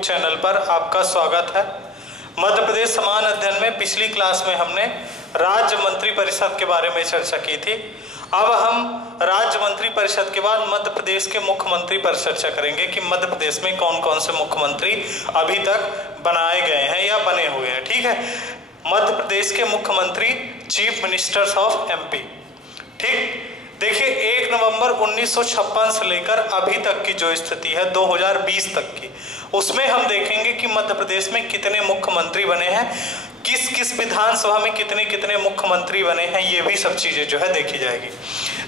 YouTube channel पर आपका स्वागत है। मध्य प्रदेश समान अध्ययन में पिछली क्लास में हमने राज्य मंत्री परिषद के बारे में चर्चा की थी। अब हम राज्य मंत्री परिषद के बाद मध्य प्रदेश के मुख्यमंत्री पर चर्चा करेंगे कि मध्य प्रदेश में कौन कौन से मुख्यमंत्री अभी तक बनाए गए हैं या बने हुए हैं। ठीक है, मध्य प्रदेश के मुख्यमंत्री चीफ मिनिस्टर्स ऑफ एमपी। ठीक, देखिए 1 नवंबर 1956 से लेकर अभी तक की जो स्थिति है 2020 तक की, उसमें हम देखेंगे कि मध्य प्रदेश में कितने मुख्यमंत्री बने हैं, किस किस विधानसभा में कितने कितने मुख्यमंत्री बने हैं, ये भी सब चीजें जो है देखी जाएगी।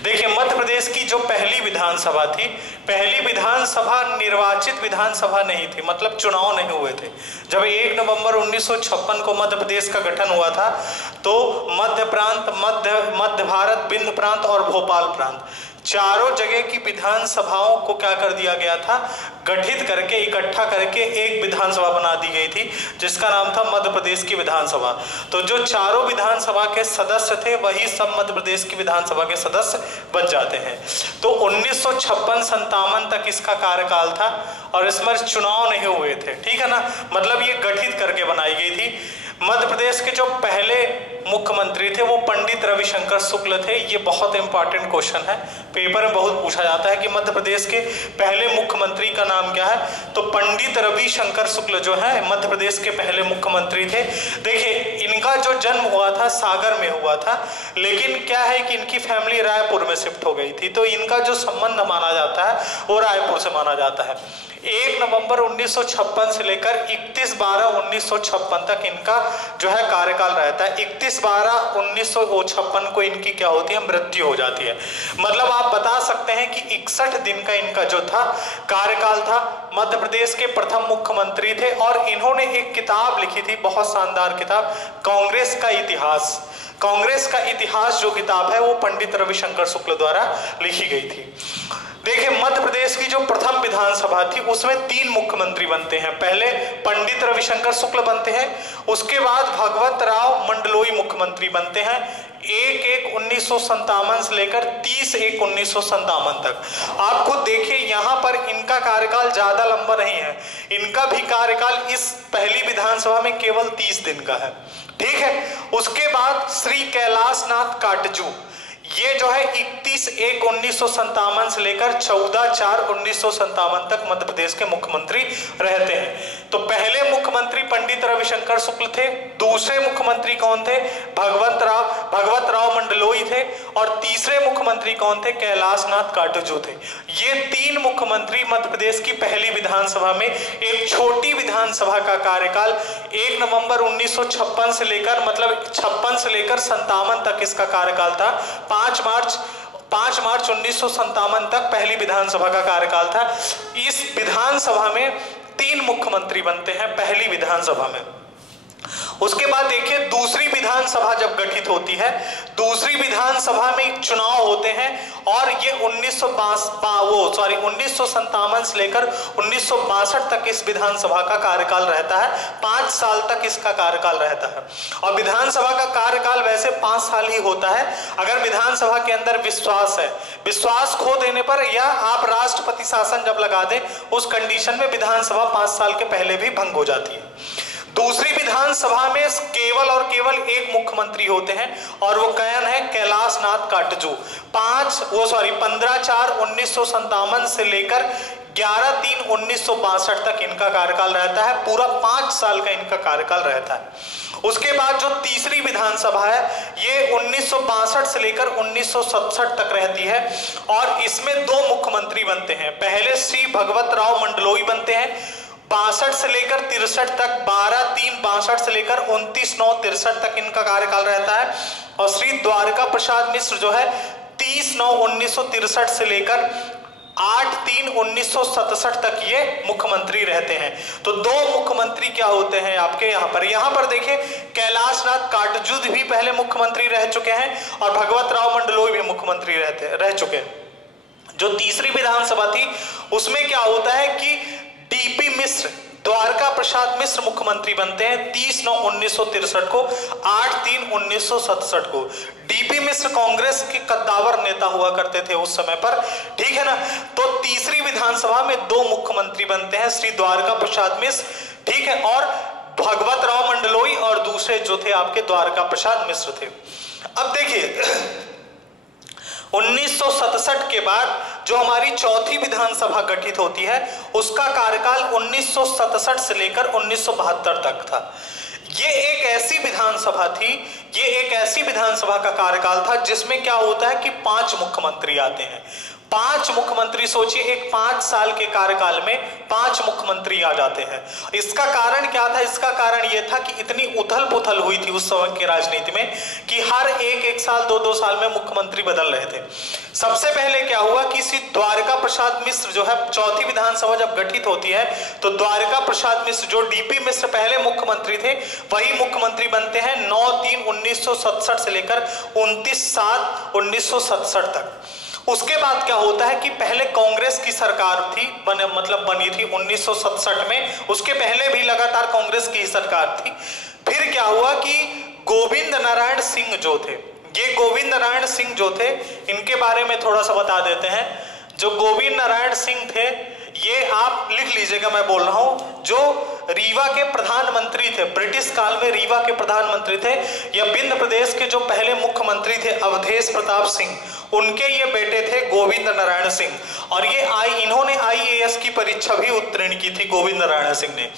देखिए मध्य प्रदेश की जो पहली विधानसभा थी, पहली विधानसभा निर्वाचित विधानसभा नहीं थी, मतलब चुनाव नहीं हुए थे। जब 1 नवंबर 1956 को मध्य प्रदेश का गठन हुआ था तो मध्य प्रांत, मध्य भारत, विंध्य प्रांत और भोपाल प्रांत, चारों जगह की विधानसभाओं को क्या कर दिया गया था, गठित करके इकट्ठा करके एक विधानसभा बना दी गई थी जिसका नाम था मध्य प्रदेश की विधानसभा। तो जो चारों विधानसभा के सदस्य थे वही सब मध्य प्रदेश की विधानसभा के सदस्य बन जाते हैं। तो 1956-57 तक इसका कार्यकाल था और इसमें चुनाव नहीं हुए थे। ठीक है ना, मतलब ये गठित करके बनाई गई थी। मध्य प्रदेश के जो पहले मुख्यमंत्री थे वो पंडित रविशंकर शुक्ल थे। ये बहुत इंपॉर्टेंट क्वेश्चन है, पेपर में बहुत पूछा जाता है कि मध्य प्रदेश के पहले मुख्यमंत्री का नाम क्या है। तो पंडित रविशंकर शुक्ल जो है मध्य प्रदेश के पहले मुख्यमंत्री थे। देखिए इनका जो जन्म हुआ था सागर में हुआ था, लेकिन क्या है कि इनकी फैमिली रायपुर में शिफ्ट हो गई थी, तो इनका जो संबंध माना जाता है वो रायपुर से माना जाता है। 1 नवंबर 1956 से लेकर 31/12/1956 तक इनका जो है कार्यकाल रहता है। 31/12/1956 को इनकी क्या होती है, मृत्यु हो जाती है। मतलब आप बता सकते हैं कि 61 दिन का इनका जो था कार्यकाल था। मध्य प्रदेश के प्रथम मुख्यमंत्री थे और इन्होंने एक किताब लिखी थी, बहुत शानदार किताब, कांग्रेस का इतिहास। कांग्रेस का इतिहास जो किताब है वो पंडित रविशंकर शुक्ल द्वारा लिखी गई थी। देखिए मध्य प्रदेश की जो प्रथम विधानसभा थी उसमें 3 मुख्यमंत्री बनते हैं। पहले पंडित रविशंकर शुक्ल बनते हैं, उसके बाद भगवत राव मंडलोई मुख्यमंत्री बनते हैं 1/1/1957 से लेकर 30/1/1957 तक। आप खुद देखिए यहाँ पर इनका कार्यकाल ज्यादा लंबा नहीं है, इनका भी कार्यकाल इस पहली विधानसभा में केवल 30 दिन का है। ठीक है, उसके बाद श्री कैलाश नाथ काटजू, ये जो है 31/1/1957 से लेकर 14/4/1957 तक मध्य प्रदेश के मुख्यमंत्री रहते हैं। तो पहले मुख्यमंत्री पंडित रविशंकर शुक्ल थे, दूसरे मुख्यमंत्री कौन थे, भगवत राव मंडलोई थे, और तीसरे मुख्यमंत्री कौन थे, कैलाश नाथ काटजू थे। ये 3 मुख्यमंत्री मध्य प्रदेश की पहली विधानसभा में, एक छोटी विधानसभा का कार्यकाल 1 नवंबर 1956 से लेकर, मतलब 56 से लेकर 57 तक इसका कार्यकाल था। 5 मार्च 1957 तक पहली विधानसभा का कार्यकाल था। इस विधानसभा में 3 मुख्यमंत्री बनते हैं पहली विधानसभा में। उसके बाद देखिए दूसरी विधानसभा जब गठित होती है, दूसरी विधानसभा में चुनाव होते हैं और ये 1957 से लेकर 1962 तक इस विधानसभा का कार्यकाल रहता है। 5 साल तक इसका कार्यकाल रहता है। और विधानसभा का कार्यकाल वैसे 5 साल ही होता है अगर विधानसभा के अंदर विश्वास है। विश्वास खो देने पर या आप राष्ट्रपति शासन जब लगा दें उस कंडीशन में विधानसभा 5 साल के पहले भी भंग हो जाती है। दूसरी विधानसभा में केवल और केवल एक मुख्यमंत्री होते हैं और वो कौन है, कैलाश नाथ काटजू। 15/4/1957 से लेकर 11/3/1962 तक इनका कार्यकाल रहता है। पूरा 5 साल का इनका कार्यकाल रहता है। उसके बाद जो तीसरी विधानसभा है ये 1962 से लेकर 1967 तक रहती है और इसमें 2 मुख्यमंत्री बनते हैं। पहले श्री भगवत राव मंडलोई बनते हैं 62 से लेकर 63 तक, 12/3/62 से लेकर 29/9/63 तक इनका कार्यकाल रहता है। और श्री द्वारका प्रसाद मिश्र जो है 30/9/1963 से लेकर 8/3/1967 तक ये मुख्यमंत्री रहते हैं। तो 2 मुख्यमंत्री क्या होते हैं आपके यहाँ पर देखिए कैलाश नाथ काटजू भी पहले मुख्यमंत्री रह चुके हैं और भगवत राव मंडलोई भी मुख्यमंत्री रह चुके हैं। जो तीसरी विधानसभा थी उसमें क्या होता है कि डीपी मिश्र द्वारका प्रसाद मिश्र मुख्यमंत्री बनते हैं 30/9/1963 को, 8/3/1967 को। डीपी मिश्र कांग्रेस के कद्दावर नेता हुआ करते थे उस समय पर, ठीक है ना। तो तीसरी विधानसभा में 2 मुख्यमंत्री बनते हैं, श्री द्वारका प्रसाद मिश्र, ठीक है, और भगवत राव मंडलोई, और दूसरे जो थे आपके द्वारका प्रसाद मिश्र थे। अब देखिए 1967 के बाद जो हमारी चौथी विधानसभा गठित होती है उसका कार्यकाल 1967 से लेकर 1972 तक था। ये एक ऐसी विधानसभा थी, ये एक ऐसी विधानसभा का कार्यकाल था जिसमें क्या होता है कि 5 मुख्यमंत्री आते हैं। 5 मुख्यमंत्री, सोचिए एक 5 साल के कार्यकाल में 5 मुख्यमंत्री आ जाते हैं। इसका कारण क्या था? इसका कारण यह था कि इतनी उथल पुथल हुई थी उस समय की राजनीति में कि हर एक साल 2-2 साल में मुख्यमंत्री बदल रहे थे। सबसे पहले क्या हुआ कि श्री द्वारका प्रसाद मिश्र जो है, चौथी विधानसभा जब गठित होती है तो द्वारका प्रसाद मिश्र जो डीपी मिश्र पहले मुख्यमंत्री थे वही मुख्यमंत्री बनते हैं 9/3/1967 से लेकर 29/7/1967 तक। उसके बाद क्या होता है कि पहले कांग्रेस की सरकार थी, बनी थी 1967 में, उसके पहले भी लगातार कांग्रेस की सरकार थी। फिर क्या हुआ कि गोविंद नारायण सिंह जो थे, ये गोविंद नारायण सिंह जो थे, इनके बारे में थोड़ा सा बता देते हैं। जो गोविंद नारायण सिंह थे, ये आप लिख लीजिएगा, मैं बोल रहा हूं, जो रीवा के प्रधानमंत्री थे, ब्रिटिश काल में रीवा के प्रधानमंत्री थे। या विंध्य प्रदेश के जो पहले मुख्यमंत्री थे अवधेश प्रताप सिंह, उनके ये बेटे थे गोविंद नारायण सिंह। और ये इन्होंने IAS की परीक्षा भी उत्तीर्ण की थी गोविंद नारायण सिंह ने।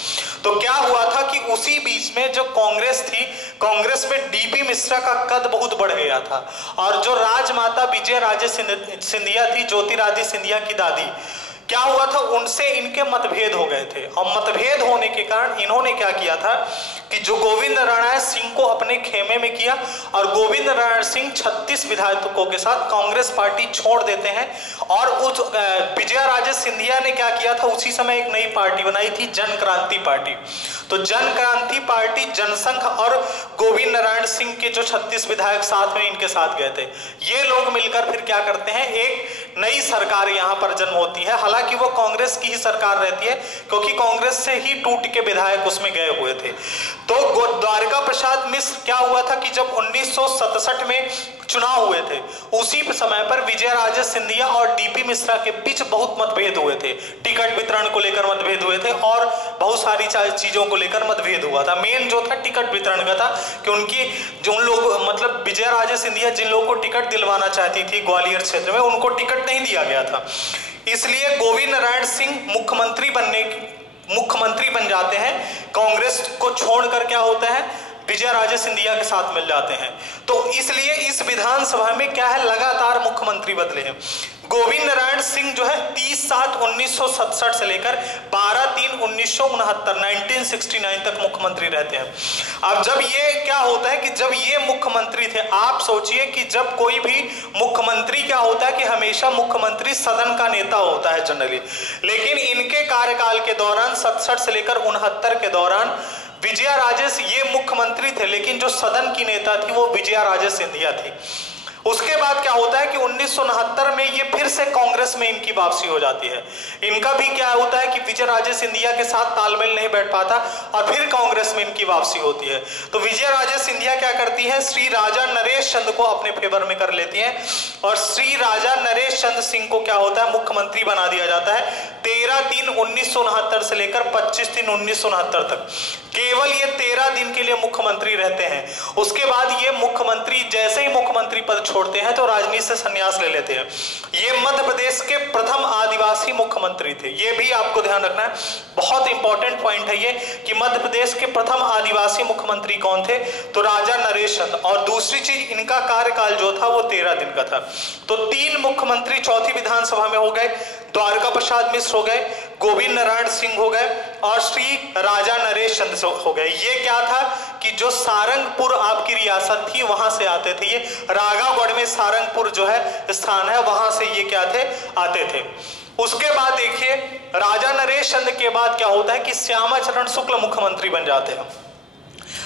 तो क्या हुआ था कि उसी बीच में जो कांग्रेस थी, कांग्रेस में डीपी मिश्रा का कद बहुत बढ़ गया था। और जो राजमाता विजय राजे सिंधिया थी, ज्योतिरादित्य सिंधिया की दादी, क्या हुआ था, उनसे इनके मतभेद हो गए थे। और मतभेद होने के कारण इन्होंने क्या किया था कि जो गोविंद नारायण सिंह को अपने खेमे में किया, और गोविंद नारायण सिंह 36 विधायकों के साथ कांग्रेस पार्टी छोड़ देते हैं। और उस विजय राजे सिंधिया ने क्या किया था, उसी समय एक नई पार्टी बनाई थी, जन क्रांति पार्टी। तो जन क्रांति पार्टी, जनसंघ और गोविंद नारायण सिंह के जो 36 विधायक साथ में इनके साथ गए थे, ये लोग मिलकर फिर क्या करते हैं, एक नई सरकार यहाँ पर जन्म होती है। हालांकि वो कांग्रेस की ही सरकार रहती है क्योंकि कांग्रेस से ही टूट के विधायक उसमें गए हुए थे। तो द्वारका प्रसाद मिश्र क्या हुआ था कि जब 1967 में चुनाव हुए थे, उसी समय पर विजय राजे सिंधिया और डीपी मिश्रा के बीच बहुत मतभेद हुए थे। टिकट वितरण को लेकर मतभेद हुए थे और बहुत सारी चीजों को लेकर मतभेद हुआ था। मेन जो था टिकट वितरण का था कि उनकी जो लोग, मतलब विजय राजे सिंधिया जिन लोगों को टिकट दिलवाना चाहती थी ग्वालियर क्षेत्र में, उनको टिकट नहीं दिया गया था। इसलिए गोविंद नारायण सिंह मुख्यमंत्री बन जाते हैं। कांग्रेस को छोड़कर क्या होता है, विजय राजे सिंधिया के साथ मिल जाते हैं। तो इसलिए इस विधानसभा में क्या है, लगातार मुख्यमंत्री बदले हैं। गोविंद नारायण सिंह जो है 30/7/1967 से लेकर 12/3/1969 1969 तक मुख्यमंत्री रहते हैं। अब जब ये क्या होता है कि जब ये मुख्यमंत्री थे, आप सोचिए कि जब कोई भी मुख्यमंत्री क्या होता है कि हमेशा मुख्यमंत्री सदन का नेता होता है जनरली, लेकिन इनके कार्यकाल के दौरान 67 से लेकर 69 के दौरान विजया राजे ये मुख्यमंत्री थे, लेकिन जो सदन की नेता थी वो विजया राजे सिंधिया थी। उसके बाद क्या होता है कि 1969 में ये फिर से कांग्रेस में इनकी वापसी हो जाती है। इनका भी क्या होता है कि विजय राजे सिंधिया के साथ तालमेल नहीं बैठ पाता और फिर कांग्रेस में इनकी वापसी होती है। तो विजय राजे सिंधिया क्या करती है, श्री राजा नरेश चंद को अपने फेवर में कर लेती हैं और श्री राजा नरेश चंद सिंह को क्या होता है, मुख्यमंत्री बना दिया जाता है 13/3/1969 से लेकर 25/3/1969 तक। केवल ये 13 दिन के लिए मुख्यमंत्री रहते हैं। उसके बाद ये मुख्यमंत्री जैसे ही मुख्यमंत्री पद छोड़ते हैं तो राजनीति से संन्यास ले लेते हैं। ये मध्य प्रदेश के प्रथम आदिवासी मुख्यमंत्री थे। ये भी आपको ध्यान रखना है, बहुत इंपॉर्टेंट पॉइंट है ये कि मध्य प्रदेश के प्रथम आदिवासी मुख्यमंत्री कौन थे, तो राजा नरेश चंद। और दूसरी चीज, इनका कार्यकाल जो था वो 13 दिन का था। तो 3 मुख्यमंत्री चौथी विधानसभा में हो गए, द्वारका प्रसाद मिश्र हो गए, गोविंद नारायण सिंह हो गए और श्री राजा नरेश चंद हो गए। ये क्या था कि जो सारंगपुर आपकी रियासत थी वहां से आते थे, ये रागागढ़ में सारंगपुर जो है स्थान है, वहां से ये क्या थे, आते थे। उसके बाद देखिए राजा नरेश चंद के बाद क्या होता है कि श्यामा चरण शुक्ल मुख्यमंत्री बन जाते हैं।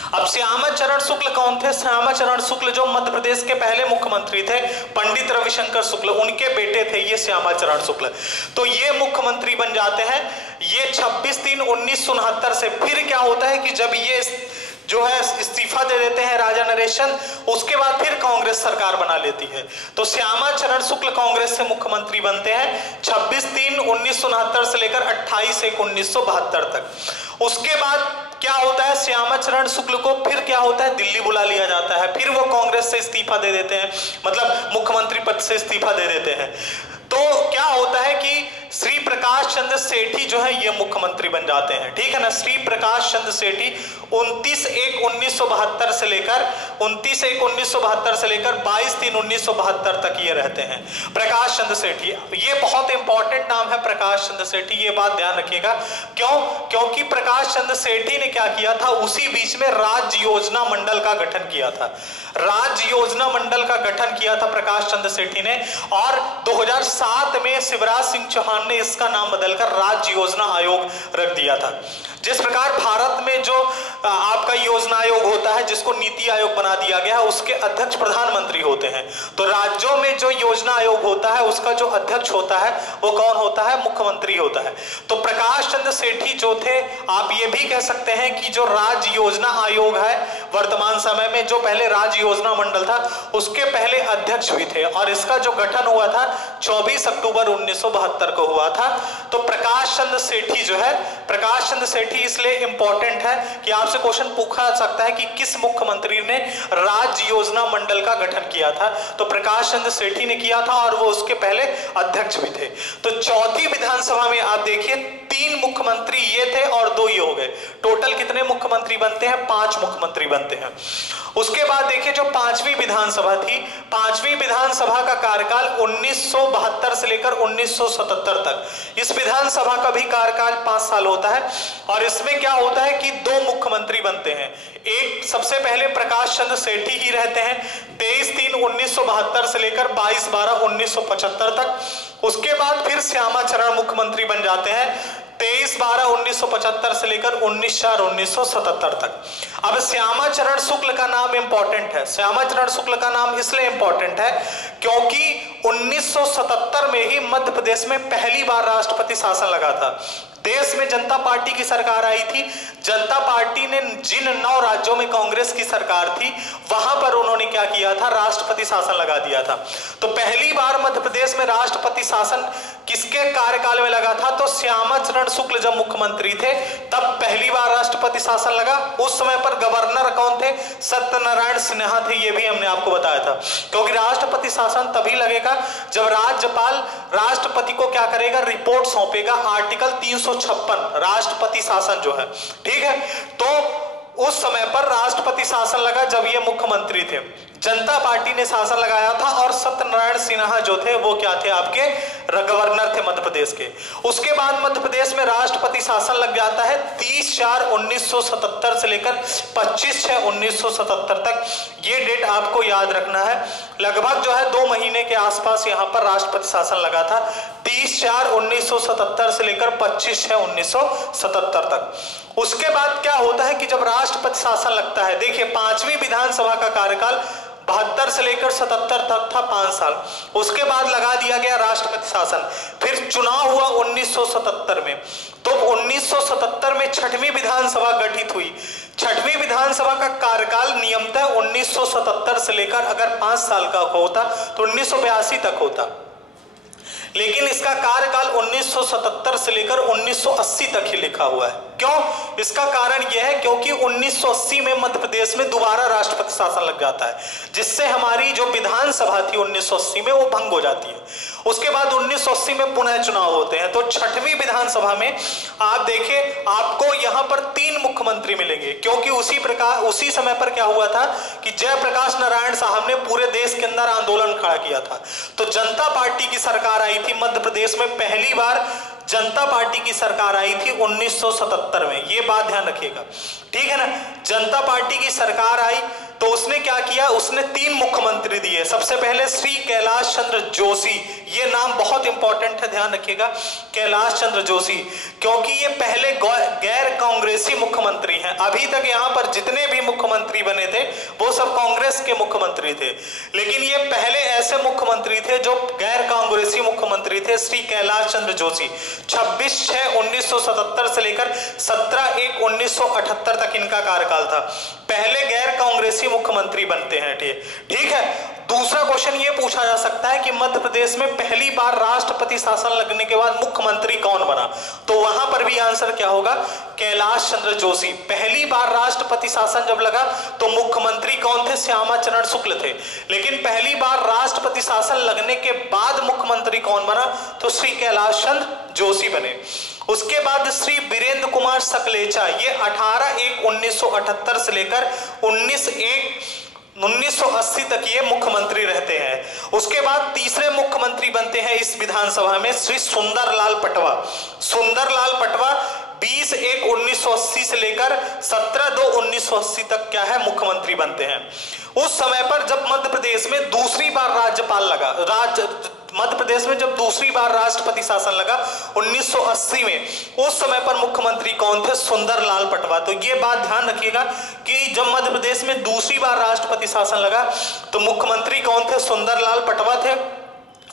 अब श्यामाचरण शुक्ल कौन थे? श्यामाचरण शुक्ल जो मध्य प्रदेश के पहले मुख्यमंत्री थे, पंडित रविशंकर शुक्ल, उनके बेटे थे ये श्यामाचरण शुक्ल। तो ये मुख्यमंत्री बन जाते हैं। ये 26/3/1969 से फिर क्या होता है कि जब ये जो है इस्तीफा दे देते हैं राजा नरेशन, उसके बाद फिर कांग्रेस सरकार बना लेती है। तो श्यामाचरण शुक्ल कांग्रेस से मुख्यमंत्री बनते हैं 26/3/1969 से लेकर 28/1/1972 तक। उसके बाद क्या होता है, श्यामाचरण शुक्ल को फिर क्या होता है, दिल्ली बुला लिया जाता है। फिर वो कांग्रेस से इस्तीफा दे देते हैं, मतलब मुख्यमंत्री पद से इस्तीफा दे देते हैं। तो क्या होता है कि श्री प्रकाश चंद्र सेठी जो है ये मुख्यमंत्री बन जाते हैं, ठीक है ना। श्री प्रकाश चंद्र सेठी 29/1/1972 से लेकर 22/3/1972 तक ये रहते हैं, प्रकाश चंद्र सेठी। ये बहुत इंपॉर्टेंट नाम है प्रकाश चंद्र सेठी, ये बात ध्यान रखिएगा। क्यों? क्योंकि प्रकाश चंद्र सेठी ने क्या किया था, उसी बीच में राज्य योजना मंडल का गठन किया था। राज्य योजना मंडल का गठन किया था प्रकाश चंद्र सेठी ने, और 2007 में शिवराज सिंह चौहान ने इसका नाम बदलकर राज्य योजना आयोग रख दिया था। जिस प्रकार भारत में जो आपका योजना आयोग होता है, जिसको नीति आयोग बना दिया गया है, उसके अध्यक्ष प्रधानमंत्री होते हैं। तो राज्यों में जो योजना आयोग होता है उसका जो अध्यक्ष होता है वो कौन होता है, मुख्यमंत्री होता है। तो प्रकाश चंद्र सेठी जो थे, आप ये भी कह सकते हैं कि जो राज्य योजना आयोग है वर्तमान समय में, जो पहले राज्य योजना मंडल था, उसके पहले अध्यक्ष भी थे, और इसका जो गठन हुआ था 24 अक्टूबर 1972 को हुआ था। तो प्रकाश चंद्र सेठी जो है, प्रकाश चंद्र सेठी इसलिए इंपॉर्टेंट है कि आपसे क्वेश्चन पूछा सकता है कि किस मुख्यमंत्री ने राज्य योजना मंडल का गठन किया था। तो प्रकाश चंद्र सेठी ने किया था, और वो उसके पहले अध्यक्ष भी थे। तो चौथी विधानसभा में आप देखिए 3 मुख्यमंत्री ये थे और 2 ये हो गए। टोटल कितने मुख्यमंत्री बनते हैं? 5 मुख्यमंत्री बनते हैं। उसके बाद देखिए जो 5वीं विधानसभा थी, 5वीं विधानसभा का कार्यकाल 1972 से लेकर 1977 तक। इस विधानसभा का भी कार्यकाल 5 साल होता है, और इसमें क्या होता है कि 2 मुख्यमंत्री बनते हैं। एक सबसे पहले प्रकाश चंद्र सेठी ही रहते हैं 23/3/1972 से लेकर 22/12/1975 तक। उसके बाद फिर श्यामाचरण मुख्यमंत्री बन जाते हैं 23/12/1975 से लेकर 19/4/1977 तक। अब श्यामाचरण शुक्ल का नाम इंपॉर्टेंट है। श्यामाचरण शुक्ल का नाम इसलिए इंपॉर्टेंट है क्योंकि 1977 में ही मध्य प्रदेश में पहली बार राष्ट्रपति शासन लगा था। देश में जनता पार्टी की सरकार आई थी। जनता पार्टी ने जिन 9 राज्यों में कांग्रेस की सरकार थी, वहां पर उन्होंने क्या किया था, राष्ट्रपति शासन लगा दिया था। तो पहली बार मध्य प्रदेश में राष्ट्रपति शासन किसके कार्यकाल में लगा था? तो श्यामाचरण शुक्ल जब मुख्यमंत्री थे तब पहली बार राष्ट्रपति शासन लगा। उस समय पर गवर्नर कौन थे? सत्यनारायण सिन्हा थे। ये भी हमने आपको बताया था, क्योंकि राष्ट्रपति शासन तभी लगेगा जब राज्यपाल राष्ट्रपति को क्या करेगा, रिपोर्ट सौंपेगा। आर्टिकल 356 राष्ट्रपति शासन जो है, ठीक है। तो उस समय पर राष्ट्रपति शासन लगा जब ये मुख्यमंत्री थे। जनता पार्टी ने शासन लगाया था, और सत्यनारायण सिन्हा जो थे वो क्या थे, आपके गवर्नर थे मध्य प्रदेश के। उसके बाद मध्य प्रदेश में राष्ट्रपति शासन लग जाता है 30/4/1977 से लेकर 25/6/1977 तक। ये डेट आपको याद रखना है। लगभग जो है 2 महीने के आसपास यहाँ पर राष्ट्रपति शासन लगा था 30/4/1977 से लेकर 25/6/1977 तक। उसके बाद क्या होता है कि जब राष्ट्रपति शासन लगता है, देखिए 5वीं विधानसभा का कार्यकाल 72 से लेकर 77 तक था, 5 साल। उसके बाद लगा दिया गया राष्ट्रपति शासन। फिर चुनाव हुआ 1977 में। तो 1977 में 6वीं विधानसभा गठित हुई। 6वीं विधानसभा का कार्यकाल नियमतः 1977 से लेकर अगर 5 साल का होता तो 1982 तक होता, लेकिन इसका कार्यकाल 1977 से लेकर 1980 तक ही लिखा हुआ है। क्यों? इसका कारण यह है क्योंकि 1980 में मध्य प्रदेश में दोबारा राष्ट्रपति शासन लग जाता है, जिससे हमारी जो विधानसभा थी 1980 में वो भंग हो जाती है। उसके बाद 1980 में पुनः चुनाव होते हैं। तो 6वीं विधानसभा में आप देखिए आपको यहाँ पर 3 मुख्यमंत्री मिलेंगे, क्योंकि उसी समय पर क्या हुआ था कि जयप्रकाश नारायण साहब ने पूरे देश के अंदर आंदोलन खड़ा किया था। तो जनता पार्टी की सरकार आई थी मध्य प्रदेश में, पहली बार जनता पार्टी की सरकार आई थी 1977 में। ये बात ध्यान रखिएगा, ठीक है ना। जनता पार्टी की सरकार आई तो उसने क्या किया, उसने 3 मुख्यमंत्री दिए। सबसे पहले श्री कैलाश चंद्र जोशी, ये नाम बहुत इंपॉर्टेंट है, ध्यान रखिएगा, कैलाश चंद्र जोशी, क्योंकि ये पहले गैर कांग्रेसी मुख्यमंत्री हैं। अभी तक यहां पर जितने भी मुख्यमंत्री बने थे वो सब कांग्रेस के मुख्यमंत्री थे, लेकिन ये पहले ऐसे मुख्यमंत्री थे जो गैर कांग्रेसी मुख्यमंत्री थे, श्री कैलाश चंद्र जोशी। 26/6/1977 से लेकर 17/1/1978 तक इनका कार्यकाल था। पहले गैर कांग्रेसी मुख्यमंत्री बनते हैं, ठीक है। दूसरा क्वेश्चन ये पूछा जा सकता है कि मध्य प्रदेश में पहली बार राष्ट्रपति शासन लगने के बाद मुख्यमंत्री कौन बना, तो वहां पर भी आंसर क्या होगा, कैलाश चंद्र जोशी। पहली बार राष्ट्रपति शासन जब लगा तो मुख्यमंत्री कौन थे, श्यामा चरण शुक्ल थे, लेकिन पहली बार राष्ट्रपति शासन लगने के बाद मुख्यमंत्री कौन बना, तो श्री कैलाश चंद्र जोशी बने। उसके बाद श्री वीरेंद्र कुमार सकलेचा, ये 18/1/1978 से लेकर 19/1/1980 तक ये मुख्यमंत्री रहते हैं। उसके बाद तीसरे मुख्यमंत्री बनते हैं इस विधानसभा में श्री सुंदरलाल पटवा। सुंदरलाल पटवा 20/1/1980 से लेकर 17/2/1980 तक क्या है, मुख्यमंत्री बनते हैं। उस समय पर जब मध्य प्रदेश में दूसरी बार राज्यपाल लगा, मध्य प्रदेश में जब दूसरी बार राष्ट्रपति शासन लगा 1980 में, उस समय पर मुख्यमंत्री कौन थे, सुंदरलाल पटवा। तो ये बात ध्यान रखिएगा कि जब मध्य प्रदेश में दूसरी बार राष्ट्रपति शासन लगा तो मुख्यमंत्री कौन थे, सुंदरलाल पटवा थे।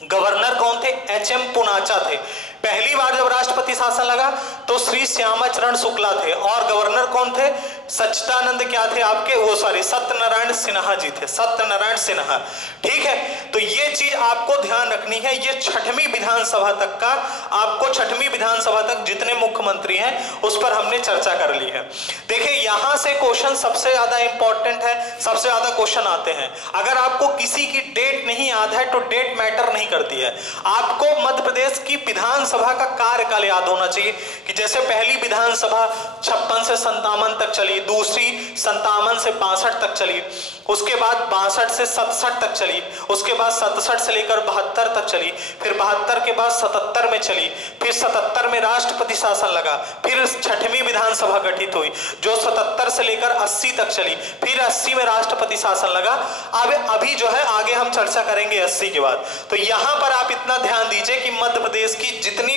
गवर्नर कौन थे, HM पुनाचा थे। पहली बार जब राष्ट्रपति शासन लगा तो श्री श्यामा चरण शुक्ला थे, और गवर्नर कौन थे, सच्चिदानंद क्या थे आपके, वो सॉरी सत्यनारायण सिन्हा जी थे, सत्यनारायण सिन्हा, ठीक है। तो ये चीज आपको ध्यान रखनी है। ये 6वीं विधानसभा तक का, आपको 6वीं विधानसभा तक जितने मुख्यमंत्री हैं उस पर हमने चर्चा कर ली है। देखिए यहां से क्वेश्चन सबसे ज्यादा इंपॉर्टेंट है, सबसे ज्यादा क्वेश्चन आते हैं। अगर आपको किसी की डेट नहीं याद है तो डेट मैटर नहीं करती है, आपको मध्य प्रदेश की विधानसभा का कार्यकाल याद होना चाहिए कि जैसे पहली विधानसभा 56 से 57 तक चली, दूसरी 57 से 62 तक चली, उसके बाद 62 से 67 तक चली, उसके बाद 67 से लेकर 72 तक चली, फिर 72 के बाद 77 में चली, फिर 77 में राष्ट्रपति शासन लगा, फिर 6वीं विधानसभा गठित हुई जो 77 से लेकर 80 तक चली, फिर 80 में राष्ट्रपति शासन लगा। अब अभी जो है आगे हम चर्चा करेंगे 80 के बाद। तो यहां पर आप इतना ध्यान दीजिए कि मध्य प्रदेश की जितनी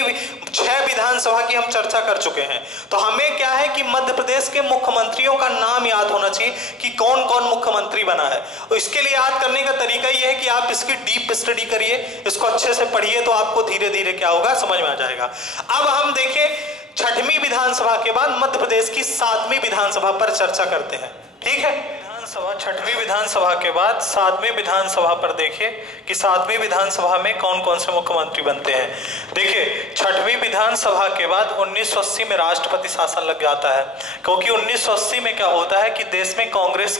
6 विधानसभा की हम चर्चा कर चुके हैं, तो हमें क्या है कि मध्य प्रदेश के मुख्यमंत्रियों का नाम याद होना चाहिए कि कौन कौन मुख्यमंत्री बना है। तो इसके लिए याद करने का तरीका यह है कि आप इसकी डीप स्टडी करिए, इसको अच्छे से पढ़िए, तो आपको धीरे धीरे क्या होगा, समझ में आ जाएगा। अब हम देखिए 6वीं विधानसभा के बाद मध्य प्रदेश की 7वीं विधानसभा पर चर्चा करते हैं, ठीक है। 6वीं विधानसभा के बाद 7वीं विधानसभा पर देखिए कि 7वीं विधानसभा में कौन कौन से मुख्यमंत्री बनते हैं। देखिए 6वीं विधानसभा के बाद 1980 में राष्ट्रपति शासन लग जाता है, क्योंकि 1980 में क्या होता है कि देश में कांग्रेस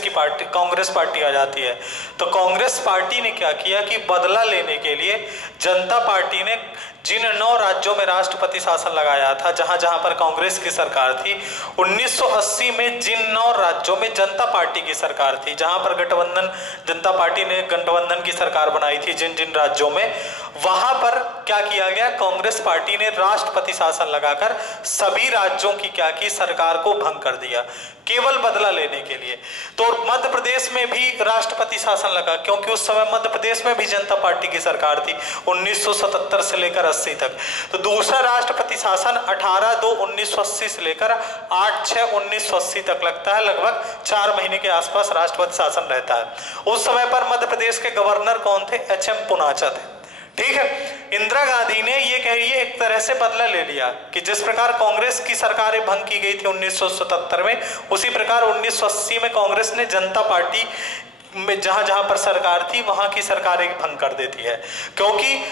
पार्टी आ जाती है। तो कांग्रेस पार्टी ने क्या किया कि बदला लेने के लिए जनता पार्टी ने जिन 9 राज्यों में राष्ट्रपति शासन लगाया था, जहां जहां पर कांग्रेस की सरकार थी, 1980 में जिन 9 राज्यों में जनता पार्टी की सरकार थी, जहां पर गठबंधन जनता पार्टी ने गठबंधन की सरकार बनाई थी, जिन जिन राज्यों में, वहां पर क्या किया गया, कांग्रेस पार्टी ने राष्ट्रपति शासन लगाकर सभी राज्यों की क्या की, सरकार को भंग कर दिया, केवल बदला लेने के लिए। तो मध्य प्रदेश में भी राष्ट्रपति शासन लगा, क्योंकि उस समय मध्य प्रदेश में भी जनता पार्टी की सरकार थी 1977 से लेकर 80 तक। तो दूसरा राष्ट्रपति शासन 18/2/1980 से लेकर 8/6/1980 तक लगता है, लगभग 4 महीने के आसपास राष्ट्रपति शासन रहता है। उस समय पर मध्य प्रदेश के गवर्नर कौन थे, HM पुनाचा थे, ठीक है। इंदिरा गांधी ने ये कहिए एक तरह से बदला ले लिया कि जिस प्रकार कांग्रेस की सरकारें भंग की गई थी 1977 में, उसी प्रकार 1980 में कांग्रेस ने जनता पार्टी में जहां जहां पर सरकार थी वहां की सरकारें भंग कर देती है। क्योंकि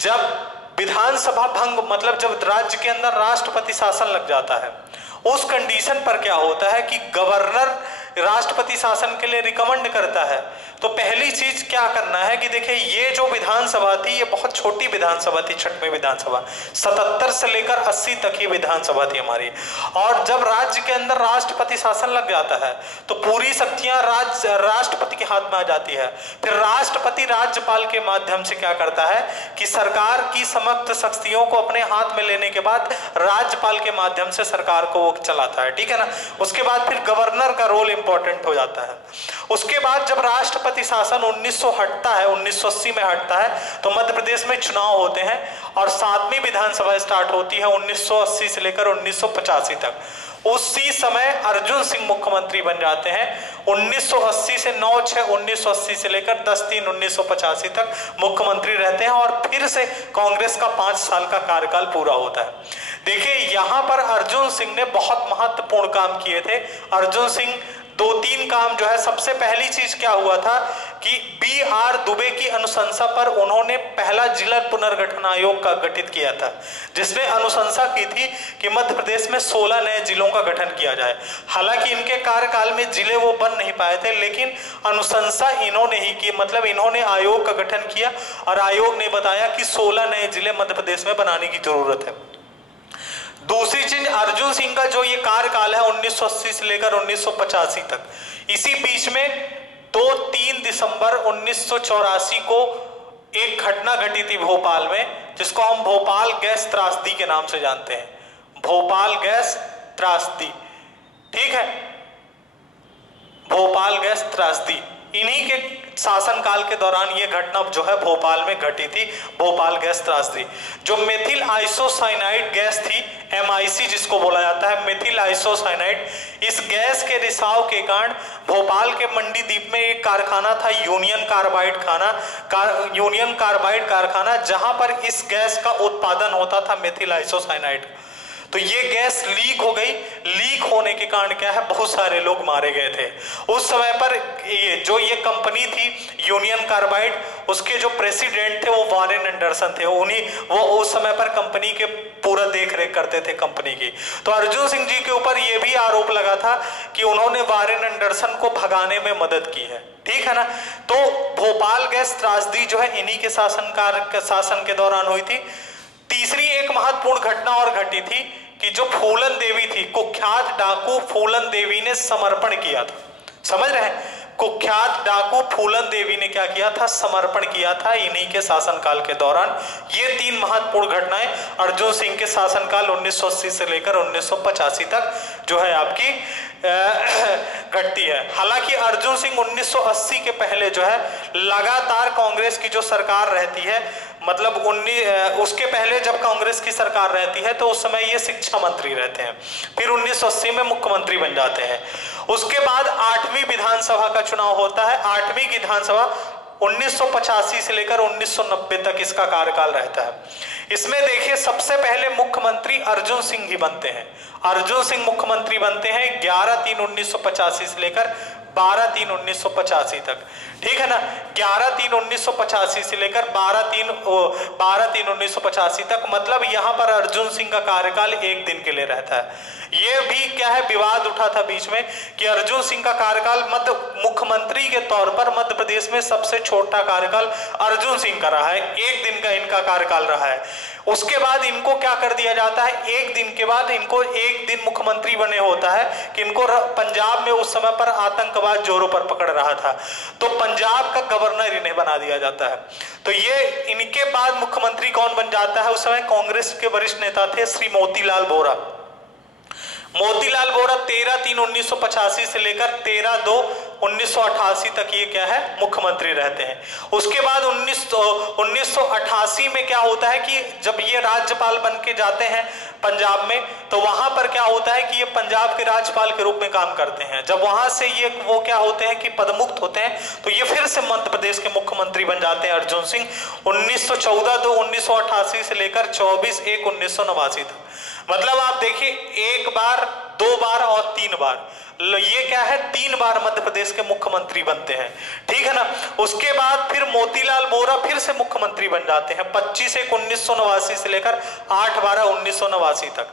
जब विधानसभा भंग मतलब जब राज्य के अंदर राष्ट्रपति शासन लग जाता है, उस कंडीशन पर क्या होता है कि गवर्नर राष्ट्रपति शासन के लिए रिकमेंड करता है। तो पहली चीज क्या करना है कि देखिए ये जो विधानसभा थी ये बहुत छोटी विधानसभा थी, 6वीं विधानसभा 77 से लेकर 80 तक ही विधानसभा थी हमारी। और जब राज्य के अंदर राष्ट्रपति शासन लग जाता है तो पूरी शक्तियां राष्ट्रपति के हाथ में आ जाती है। फिर राष्ट्रपति राज्यपाल के माध्यम से क्या करता है कि सरकार की समस्त शक्तियों को अपने हाथ में लेने के बाद राज्यपाल के माध्यम से सरकार को वो चलाता है, ठीक है ना। उसके बाद फिर गवर्नर का रोल इंपॉर्टेंट हो जाता है। उसके बाद जब राष्ट्रपति शासन 1900 हटता है, 1980 में हटता है, तो मध्य प्रदेश में चुनाव होते हैं और 7वीं विधानसभा स्टार्ट होती है 1980 से लेकर 1985 तक। उसी समय अर्जुन सिंह मुख्यमंत्री बन जाते हैं। 1980 से 9/6/1980 से लेकर 10/3/1985 तक मुख्यमंत्री रहते हैं और फिर से कांग्रेस का 5 साल का कार्यकाल पूरा होता है। देखिए यहाँ पर अर्जुन सिंह ने बहुत महत्वपूर्ण काम किए थे। अर्जुन सिंह 2-3 काम जो है, सबसे पहली चीज क्या हुआ था कि B.R. दुबे की अनुशंसा पर उन्होंने पहला जिला पुनर्गठन आयोग का गठित किया था, जिसने अनुशंसा की थी कि मध्य प्रदेश में 16 नए जिलों का गठन किया जाए। हालांकि इनके कार्यकाल में जिले वो बन नहीं पाए थे, लेकिन अनुशंसा इन्होंने ही की, मतलब इन्होंने आयोग का गठन किया और आयोग ने बताया कि 16 नए जिले मध्य प्रदेश में बनाने की जरूरत है। दूसरी चीज, अर्जुन सिंह का जो ये कार्यकाल है 1980 से लेकर 1985 तक, इसी बीच में 2-3 दिसंबर 1984 को एक घटना घटी थी भोपाल में, जिसको हम भोपाल गैस त्रासदी के नाम से जानते हैं। भोपाल गैस त्रासदी, ठीक है, भोपाल गैस त्रासदी। इन्हीं के शासनकाल के दौरान ये घटना जो है भोपाल में घटी थी, भोपाल गैस त्रासदी। जो मेथिल आइसोसाइनाइड गैस थी, MIC जिसको बोला जाता है, मेथिल आइसोसाइनाइड, इस गैस के रिसाव के कारण भोपाल के मंडी द्वीप में एक कारखाना था, यूनियन कार्बाइड कारखाना, जहां पर इस गैस का उत्पादन होता था, मेथिल आइसोसाइनाइड। तो ये गैस लीक हो गई। लीक होने के कारण क्या है, बहुत सारे लोग मारे गए थे। उस समय पर ये कंपनी थी यूनियन कार्बाइड, उसके जो प्रेसिडेंट थे वो वारेन एंडरसन थे। वो उस समय पर कंपनी के पूरा देख रेख करते थे कंपनी की। तो अर्जुन सिंह जी के ऊपर ये भी आरोप लगा था कि उन्होंने वारेन एंडरसन को भगाने में मदद की है, ठीक है ना। तो भोपाल गैस त्रासदी जो है इन्हीं के शासन के दौरान हुई थी। तीसरी एक महत्वपूर्ण घटना और घटी थी कि जो फूलन देवी थी, कुख्यात डाकू फूलन देवी ने समर्पण किया था। समझ रहे हैं, कुख्यात डाकू फूलन देवी ने क्या किया था, समर्पण किया था इन्हीं के शासनकाल के दौरान। ये 3 महत्वपूर्ण घटनाएं अर्जुन सिंह के शासनकाल 1980 से लेकर 1985 तक जो है आपकी घटती है। हालांकि अर्जुन सिंह 1980 के पहले जो है लगातार कांग्रेस की जो सरकार रहती है, मतलब उसके पहले जब कांग्रेस की सरकार रहती है तो उस समय ये शिक्षा मंत्री रहते हैं, फिर 1980 में मुख्यमंत्री बन जाते हैं। उसके बाद 8वीं विधानसभा का चुनाव होता है। 8वीं विधानसभा 1985 से लेकर 1990 तक इसका कार्यकाल रहता है। इसमें देखिए सबसे पहले मुख्यमंत्री अर्जुन सिंह ही बनते हैं। अर्जुन सिंह मुख्यमंत्री बनते हैं 11/3/1985 से लेकर 12/3/1985 तक, ठीक है ना। 11/3/1985 से लेकर 12/3/1985 तक, मतलब यहाँ पर अर्जुन सिंह का कार्यकाल 1 दिन के लिए रहता है। ये भी क्या है, विवाद उठा था बीच में कि अर्जुन सिंह का कार्यकाल मुख्यमंत्री के तौर पर मध्य प्रदेश में सबसे छोटा कार्यकाल अर्जुन सिंह का रहा है, 1 दिन का इनका कार्यकाल रहा है। उसके बाद इनको क्या कर दिया जाता है, 1 दिन के बाद इनको 1 दिन मुख्यमंत्री बने होता है कि इनको पंजाब में उस समय पर आतंकवाद जोरों पर पकड़ रहा था, तो पंजाब का गवर्नर इन्हें बना दिया जाता है। तो ये इनके बाद मुख्यमंत्री कौन बन जाता है, उस समय कांग्रेस के वरिष्ठ नेता थे श्री मोतीलाल वोरा। मोतीलाल वोरा 13/3/1985 से लेकर 13/2/1988 तक ये क्या है, मुख्यमंत्री रहते हैं। उसके बाद 1988 में क्या होता है कि जब ये राज्यपाल बन के जाते हैं पंजाब में, तो वहां पर क्या होता है कि ये पंजाब के राज्यपाल के रूप में काम करते हैं। जब वहां से ये वो क्या होते हैं कि पदमुक्त होते हैं, तो ये फिर से मध्य प्रदेश के मुख्यमंत्री बन जाते हैं अर्जुन सिंह 1914-1988 से लेकर 24/1/1989 तक। मतलब आप देखिए 1 बार, 2 बार और 3 बार, ये क्या है, 3 बार मध्य प्रदेश के मुख्यमंत्री बनते हैं, ठीक है ना। उसके बाद फिर मोतीलाल वोरा फिर से मुख्यमंत्री बन जाते हैं 25/1/1989 से लेकर 8/12/1989 तक।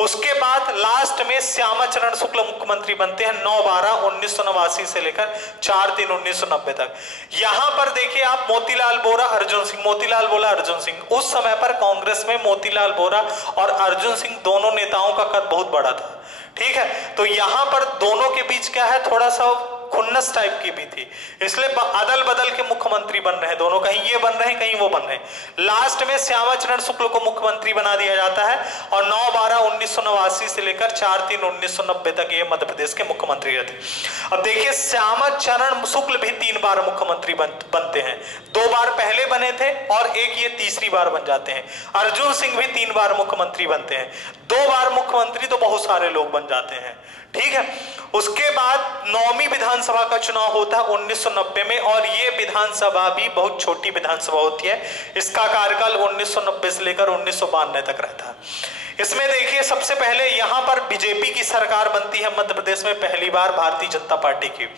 उसके बाद लास्ट में श्यामाचरण शुक्ल मुख्यमंत्री बनते हैं 9/12/1989 से लेकर 4/3/1990 तक। यहां पर देखिए आप मोतीलाल वोरा, अर्जुन सिंह, मोतीलाल वोरा, अर्जुन सिंह। उस समय पर कांग्रेस में मोतीलाल वोरा और अर्जुन सिंह दोनों नेताओं का कद बहुत बड़ा था, ठीक है। तो यहां पर दोनों के बीच क्या है, थोड़ा सा खुन्नस टाइप की भी थी, इसलिए अदल बदल के मुख्यमंत्री बन रहे हैं दोनों, कहीं ये बन रहे हैं कहीं वो बन रहे हैं। लास्ट में श्यामाचरण शुक्ल को मुख्यमंत्री बना दिया जाता है और 9/12/1989 से लेकर 4/3/1990 तक ये मध्य प्रदेश के मुख्यमंत्री रहते। अब देखिए श्यामा चरण शुक्ल भी 3 बार मुख्यमंत्री बनते हैं, 2 बार पहले बने थे और एक ये तीसरी बार बन जाते हैं। अर्जुन सिंह भी 3 बार मुख्यमंत्री बनते हैं, 2 बार मुख्यमंत्री तो बहुत सारे लोग बन जाते हैं, ठीक है। उसके बाद 9वीं विधानसभा का चुनाव होता है 1990 में, और ये विधानसभा भी बहुत छोटी विधानसभा होती है। इसका कार्यकाल 1990 से लेकर 1992 तक रहता है। इसमें देखिए सबसे पहले यहां पर बीजेपी की सरकार बनती है मध्य प्रदेश में पहली बार, भारतीय जनता पार्टी की,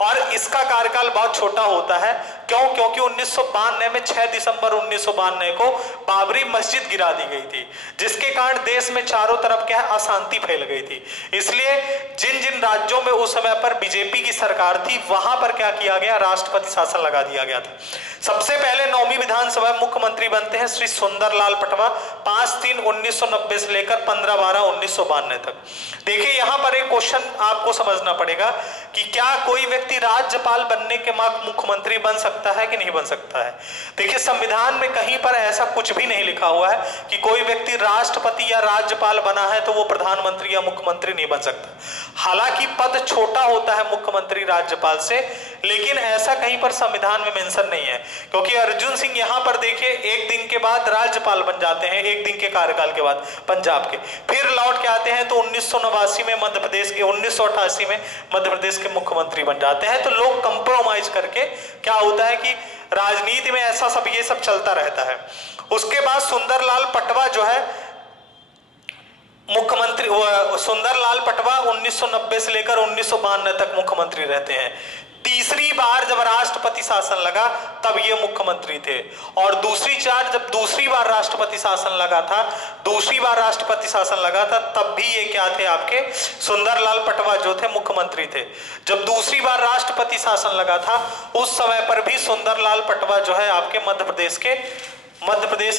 और इसका कार्यकाल बहुत छोटा होता है। क्यों? क्योंकि 1992 में 6 दिसंबर 1992 को बाबरी मस्जिद गिरा दी गई थी, जिसके कारण देश में चारों तरफ क्या है अशांति फैल गई थी। इसलिए जिन जिन राज्यों में उस समय पर बीजेपी की सरकार थी वहां पर क्या किया गया, राष्ट्रपति शासन लगा दिया गया था। सबसे पहले 9वीं विधानसभा मुख्यमंत्री बनते हैं श्री सुंदरलाल पटवा, 5/3/1990 से लेकर 15/12/1992 तक। देखिए यहां पर एक क्वेश्चन आपको समझना पड़ेगा कि क्या कोई व्यक्ति राज्यपाल बनने के बाद मुख्यमंत्री बन सकता है कि नहीं बन सकता है। देखिए संविधान में कहीं पर ऐसा कुछ भी नहीं लिखा हुआ है कि कोई व्यक्ति राष्ट्रपति या राज्यपाल बना है तो वो प्रधानमंत्री या मुख्यमंत्री नहीं बन सकता। हालांकि पद छोटा होता है मुख्यमंत्री राज्यपाल से, लेकिन ऐसा कहीं पर संविधान में मेंशन नहीं है, क्योंकि अर्जुन सिंह यहां पर देखिए 1 दिन के बाद राज्यपाल बन जाते हैं, 1 दिन के कार्यकाल के बाद पंजाब के, फिर लौट के आते हैं तो 1989 में मध्य प्रदेश के, 1988 में मध्य प्रदेश के मुख्यमंत्री बन जाते हैं। तो लोग कंप्रोमाइज करके क्या होता है कि राजनीति में ऐसा सब ये सब चलता रहता है। उसके बाद सुंदरलाल पटवा जो है मुख्यमंत्री, सुंदरलाल पटवा 1990 से लेकर 1992 तक मुख्यमंत्री रहते हैं। तीसरी बार जब राष्ट्रपति शासन लगा तब ये मुख्यमंत्री थे, और जब दूसरी बार राष्ट्रपति शासन लगा था तब भी ये क्या थे, आपके सुंदरलाल पटवा जो थे मुख्यमंत्री थे। जब दूसरी बार राष्ट्रपति शासन लगा था उस समय पर भी सुंदरलाल पटवा जो है आपके मध्य प्रदेश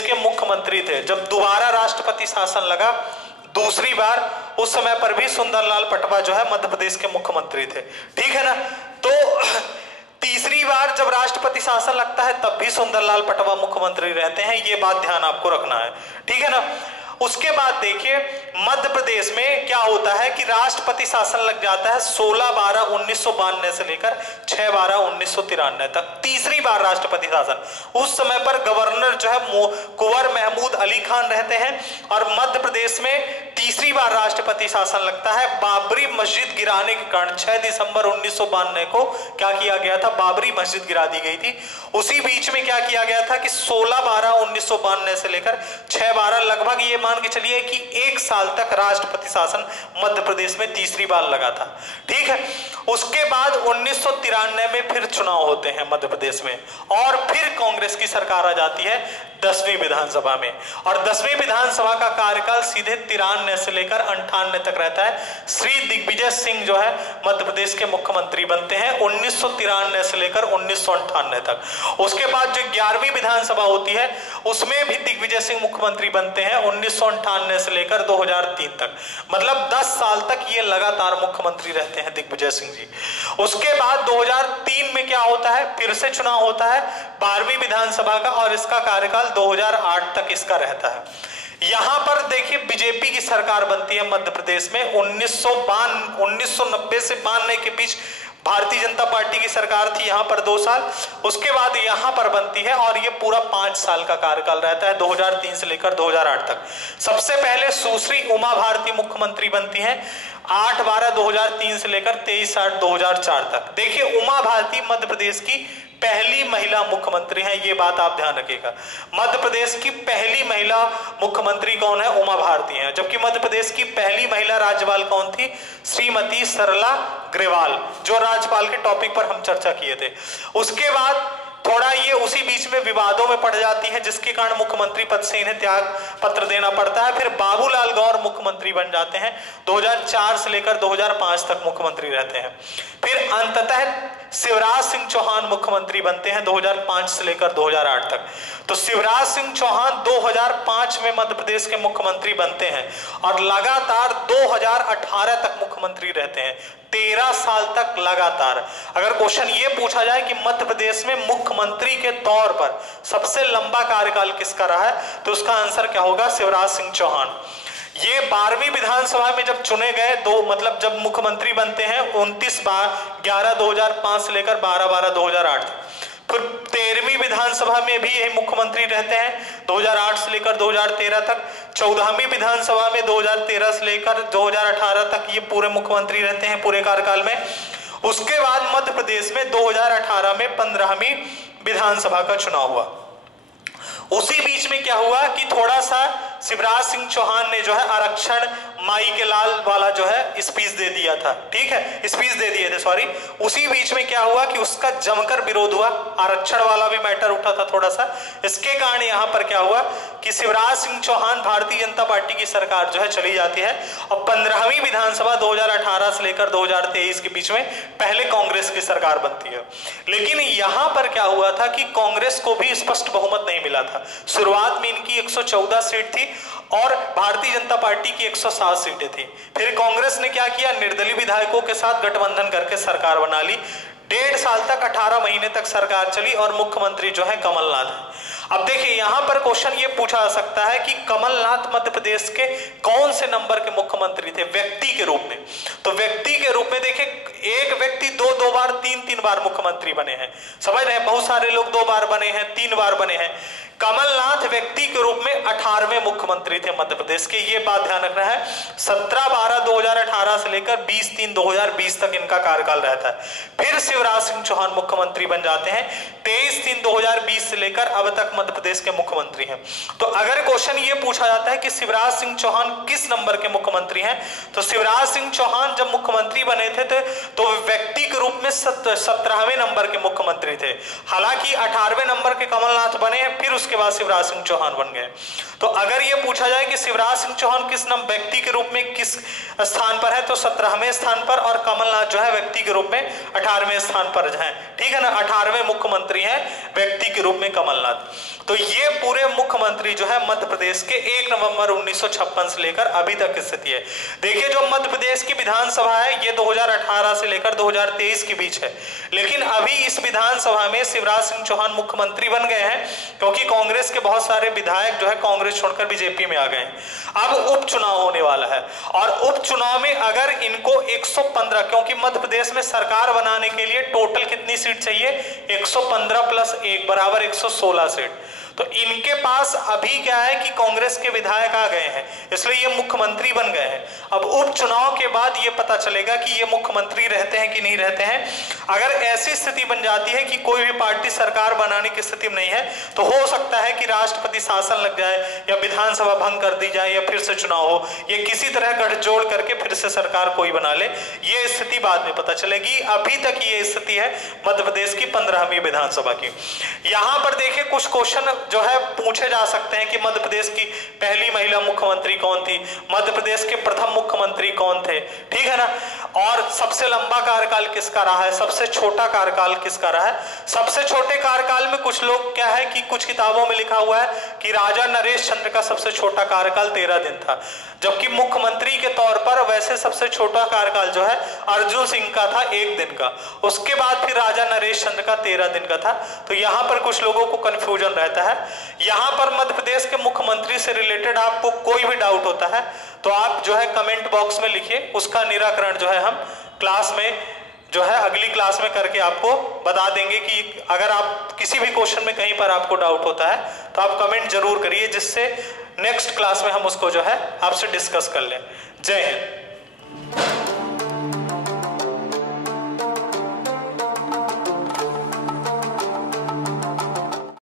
के मुख्यमंत्री थे। जब दोबारा राष्ट्रपति शासन लगा दूसरी बार, उस समय पर भी सुंदरलाल पटवा जो है मध्य प्रदेश के मुख्यमंत्री थे, ठीक है ना। तो तीसरी बार जब राष्ट्रपति शासन लगता है तब भी सुंदरलाल पटवा मुख्यमंत्री रहते हैं, ये बात ध्यान आपको रखना है, ठीक है ना। उसके बाद देखिए मध्य प्रदेश में क्या होता है कि राष्ट्रपति शासन लग जाता है 16/12/1992 से लेकर 6/12/1993 तक, तीसरी बार राष्ट्रपति शासन। उस समय पर गवर्नर जो है कुंवर महमूद अली खान रहते हैं, और मध्य प्रदेश में तीसरी बार राष्ट्रपति शासन लगता है। बाबरी मस्जिद गिराने के कारण 6 दिसंबर 1992 को क्या किया गया था, बाबरी मस्जिद गिरा दी गई थी। उसी बीच में क्या किया गया था कि 16/12/1992 से लेकर 6/12, लगभग ये मान के चलिए कि 1 साल तक राष्ट्रपति शासन मध्य प्रदेश में तीसरी बार लगा था, ठीक है। उसके बाद 1993 में फिर चुनाव होते हैं मध्य प्रदेश में, और फिर कांग्रेस की सरकार आ जाती है 10वीं विधानसभा में, और 10वीं विधानसभा का कार्यकाल सीधे 93 से लेकर 98 तक रहता है। श्री दिग्विजय सिंह जो है मध्य प्रदेश के मुख्यमंत्री बनते हैं 1993 से लेकर 1998 तक। उसके बाद जो 11वीं विधानसभा होती है उसमें भी दिग्विजय सिंह मुख्यमंत्री बनते हैं 1998 से लेकर 2003 तक, मतलब 10 साल तक ये लगातार मुख्यमंत्री रहते हैं दिग्विजय सिंह जी। उसके बाद 2003 में क्या होता है, फिर से चुनाव होता है 12वीं विधानसभा का, और इसका कार्यकाल 2008 तक इसका रहता है। यहां पर देखिए बीजेपी की सरकार बनती है मध्य प्रदेश में 1990 से 92 के बीच भारतीय जनता पार्टी की सरकार थी यहां पर 2 साल। उसके बाद यहां पर बनती है और ये पूरा 5 साल का कार्यकाल रहता है 2003 से लेकर 2008 तक। सबसे पहले सुश्री उमा भारती मुख्यमंत्री बनती हैं 8/12/2003 से लेकर 23/8/2004 तक। देखिए उमा भारती मध्य प्रदेश की पहली महिला मुख्यमंत्री हैं, ये बात आप ध्यान रखिएगा। मध्य प्रदेश की पहली महिला मुख्यमंत्री कौन है, उमा भारती हैं। जबकि मध्य प्रदेश की पहली महिला राज्यपाल कौन थी, श्रीमती सरला ग्रेवाल, जो राज्यपाल के टॉपिक पर हम चर्चा किए थे। उसके बाद थोड़ा ये उसी बीच में विवादों में पड़ जाती है, जिसके कारण मुख्यमंत्री पद से इन्हें त्याग पत्र देना पड़ता है। फिर बाबूलाल गौर मुख्यमंत्री बन जाते हैं, 2004 से लेकर 2005 तक मुख्यमंत्री रहते हैं। फिर अंततः शिवराज सिंह चौहान मुख्यमंत्री बनते हैं 2005 से लेकर 2008 तक। तो शिवराज सिंह चौहान 2005 में मध्य प्रदेश के मुख्यमंत्री बनते हैं और लगातार 2018 तक मुख्यमंत्री रहते हैं, 13 साल तक लगातार। अगर क्वेश्चन ये पूछा जाए कि मध्य प्रदेश में मुख्यमंत्री के तौर पर सबसे लंबा कार्यकाल किसका रहा है, तो उसका आंसर क्या होगा, शिवराज सिंह चौहान। ये 12वीं विधानसभा में जब चुने गए, मतलब जब मुख्यमंत्री बनते हैं 29/11/2005 से लेकर 12/12/2008 तक। फिर 13वीं विधानसभा में भी यही मुख्यमंत्री रहते हैं 2008 से लेकर 2013 तक। 14वीं विधानसभा में 2013 से लेकर 2018 तक ये पूरे मुख्यमंत्री रहते हैं पूरे कार्यकाल में। उसके बाद मध्य प्रदेश में 2018 में 15वीं विधानसभा का चुनाव हुआ। उसी बीच में क्या हुआ कि थोड़ा सा शिवराज सिंह चौहान ने जो है आरक्षण माई के लाल वाला जो है स्पीच दे दिया था, ठीक है, स्पीच दे दिए थे, सॉरी। उसी बीच में क्या हुआ कि उसका जमकर विरोध हुआ, आरक्षण वाला भी मैटर उठा था थोड़ा सा। इसके कारण यहां पर क्या हुआ कि शिवराज सिंह चौहान भारतीय जनता पार्टी की सरकार जो है चली जाती है और 15वीं विधानसभा 2018 से लेकर 2023 के बीच में पहले कांग्रेस की सरकार बनती है। लेकिन यहां पर क्या हुआ था कि कांग्रेस को भी स्पष्ट बहुमत नहीं मिला था। शुरुआत में इनकी 114 सीट थी और भारतीय जनता पार्टी की 107 सीटें थी। फिर कांग्रेस ने क्या किया, निर्दलीय विधायकों के साथ गठबंधन करके सरकार बना ली। 1.5 साल तक 18 महीने तक सरकार चली और मुख्यमंत्री जो है कमलनाथ है। अब देखिए यहां पर क्वेश्चन ये पूछा जा सकता है कि कमलनाथ मध्य प्रदेश के कौन से नंबर के मुख्यमंत्री थे व्यक्ति के रूप में। तो व्यक्ति के रूप में देखिए, एक व्यक्ति दो बार 3 बार मुख्यमंत्री बने हैं, समझ रहे हैं। बहुत सारे लोग 2 बार बने हैं, 3 बार बने हैं। कमलनाथ व्यक्ति के रूप में 18वें मुख्यमंत्री थे मध्य प्रदेश के। ये बात ध्यान रखना है। 17/12/2018 से लेकर 20/3/2020 तक इनका कार्यकाल रहता है। फिर शिवराज सिंह चौहान मुख्यमंत्री बन जाते हैं 23/3/2020 से लेकर अब तक मध्य प्रदेश के मुख्यमंत्री हैं। तो अगर क्वेश्चन ये पूछा जाता है कि शिवराज सिंह चौहान किस नंबर के मुख्यमंत्री हैं, तो शिवराज सिंह चौहान जब मुख्यमंत्री बने थे तो व्यक्ति के रूप में 17वें नंबर के मुख्यमंत्री थे। हालांकि 18वें नंबर के कमलनाथ बने हैं, फिर उसके बाद शिवराज सिंह चौहान बन गए। तो अगर ये पूछा जाए कि शिवराज सिंह चौहान किस व्यक्ति के रूप में किस स्थान पर है, तो 17वें स्थान पर, और कमलनाथ जो है व्यक्ति के रूप में 18वें स्थान पर है, ठीक है ना। 18वें मुख्यमंत्री हैं व्यक्ति के रूप में कमलनाथ। तो ये पूरे मुख्यमंत्री जो है मध्य प्रदेश के 1 नवंबर 1956 से लेकर अभी तक की स्थिति है। देखिए जो मध्य प्रदेश की विधानसभा है ये 2018 से लेकर 2023 के बीच है, लेकिन अभी इस विधानसभा में शिवराज सिंह चौहान मुख्यमंत्री बन गए हैं क्योंकि कांग्रेस के बहुत सारे विधायक जो है कांग्रेस छोड़कर बीजेपी में आ गए हैं। अब उपचुनाव होने वाला है और उपचुनाव में अगर इनको 115, क्योंकि मध्य प्रदेश में सरकार बनाने के लिए टोटल कितनी सीट चाहिए, 115 + 1 बराबर 116 सीट। तो इनके पास अभी क्या है कि कांग्रेस के विधायक आ गए हैं, इसलिए ये मुख्यमंत्री बन गए हैं। अब उपचुनाव के बाद ये पता चलेगा कि ये मुख्यमंत्री रहते हैं कि नहीं रहते हैं। अगर ऐसी स्थिति बन जाती है कि कोई भी पार्टी सरकार बनाने की स्थिति में नहीं है, तो हो सकता है कि राष्ट्रपति शासन लग जाए या विधानसभा भंग कर दी जाए या फिर से चुनाव हो, या किसी तरह गठजोड़ करके फिर से सरकार कोई बना ले। ये स्थिति बाद में पता चलेगी। अभी तक ये स्थिति है मध्य प्रदेश की 15वीं विधानसभा की। यहां पर देखिए कुछ क्वेश्चन जो है पूछे जा सकते हैं कि मध्य प्रदेश की पहली महिला मुख्यमंत्री कौन थी, मध्य प्रदेश के प्रथम मुख्यमंत्री कौन थे, ठीक है ना, और सबसे लंबा कार्यकाल किसका रहा है, सबसे छोटा कार्यकाल किसका रहा है। सबसे छोटे कार्यकाल में कुछ लोग क्या है कि कुछ किताबों में लिखा हुआ है कि राजा नरेश चंद्र का सबसे छोटा कार्यकाल 13 दिन था, जबकि मुख्यमंत्री के तौर पर वैसे सबसे छोटा कार्यकाल जो है अर्जुन सिंह का था 1 दिन का। उसके बाद फिर राजा नरेश चंद्र का 13 दिन का था। तो यहां पर कुछ लोगों को कंफ्यूजन रहता है। यहां पर मध्य प्रदेश के मुख्यमंत्री से रिलेटेड आपको कोई भी डाउट होता है तो आप जो है कमेंट बॉक्स में लिखिए, उसका निराकरण जो है हम क्लास में जो है अगली क्लास में करके आपको बता देंगे। कि अगर आप किसी भी क्वेश्चन में कहीं पर आपको डाउट होता है तो आप कमेंट जरूर करिए, जिससे नेक्स्ट क्लास में हम उसको जो है आपसे डिस्कस कर लें। जय हिंद।